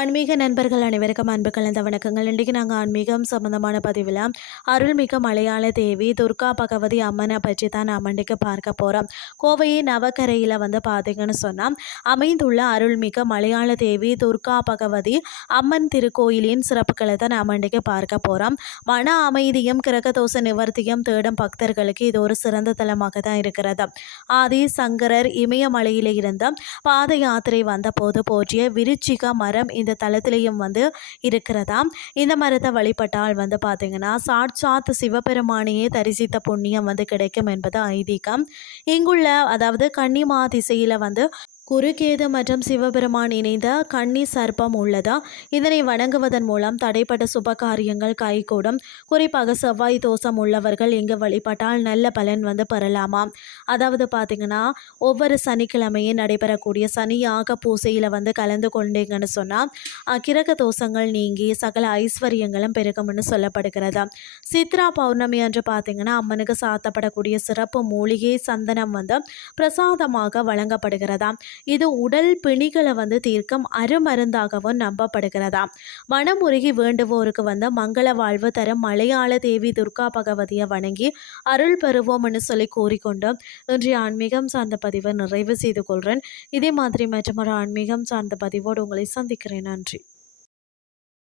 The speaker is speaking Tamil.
ஆன்மீக நண்பர்கள் அனைவருக்கும் அன்பு கலந்த வணக்கங்கள். இன்றைக்கு நாங்கள் ஆன்மீகம் சம்பந்தமான பதிவில் அருள்மிகு மலையாள தேவி துர்கா பகவதி அம்மனை பற்றி தான் நாம் இன்றைக்கு பார்க்க போகிறோம். கோவை நவக்கரையில் பார்த்தீங்கன்னு சொன்னால் அமைந்துள்ள அருள்மிகு மலையாள தேவி துர்கா பகவதி அம்மன் திருக்கோயிலின் சிறப்புகளை தான் நாம் இன்றைக்கு பார்க்க போகிறோம். மன அமைதியும் கிரகதோஷ நிவர்த்தியும் தேடும் பக்தர்களுக்கு இது ஒரு சிறந்த தலமாக தான் இருக்கிறது. ஆதி சங்கரர் இமயமலையில இருந்த பாத யாத்திரை வந்தபோது போற்றிய விருச்சிக மரம் இந்த தலத்திலையும் இருக்கிறதா. இந்த மரத்தை வழிபட்டால் பார்த்தீங்கன்னா சாட்சாத் சிவபெருமானையே தரிசித்த புண்ணியம் கிடைக்கும் என்பது ஐதீகம். இங்குள்ள அதாவது கன்னிமா திசையில் குருகேது மற்றும் சிவபெருமான் இணைந்த கன்னி சர்ப்பம் உள்ளதா. இதனை வணங்குவதன் மூலம் தடைப்பட்ட சுப காரியங்கள் கைகூடும். குறிப்பாக செவ்வாய் தோஷம் உள்ளவர்கள் இங்கு வழிபட்டால் நல்ல பலன் பெறலாமா. அதாவது பார்த்தீங்கன்னா ஒவ்வொரு சனிக்கிழமையும் நடைபெறக்கூடிய சனியாக பூசையில் கலந்து கொண்டீங்கன்னு சொன்னால் கிரக தோஷங்கள் நீங்கி சகல ஐஸ்வர்யங்களும் பெருகும்னு சொல்லப்படுகிறது. சித்ரா பௌர்ணமி அன்று பார்த்தீங்கன்னா அம்மனுக்கு சாத்தப்படக்கூடிய சிறப்பு மூலிகை சந்தனம் பிரசாதமாக வழங்கப்படுகிறதா. இது உடல் பிணிகளை தீர்க்கும் அருமருந்தாகவும் நம்பப்படுகிறதா. மனமுருகி வேண்டுவோருக்கு மங்கள வாழ்வு தரும் மலையாள தேவி துர்கா பகவதியை வணங்கி அருள் பெறுவோம்னு சொல்லி கூறிக்கொண்டு இன்றைய ஆன்மீகம் சார்ந்த பதிவை நிறைவு செய்து கொள்கிறேன். இதே மாதிரி மற்றும் ஒரு ஆன்மீகம் சார்ந்த பதிவோடு உங்களை சந்திக்கிறேன். நன்றி.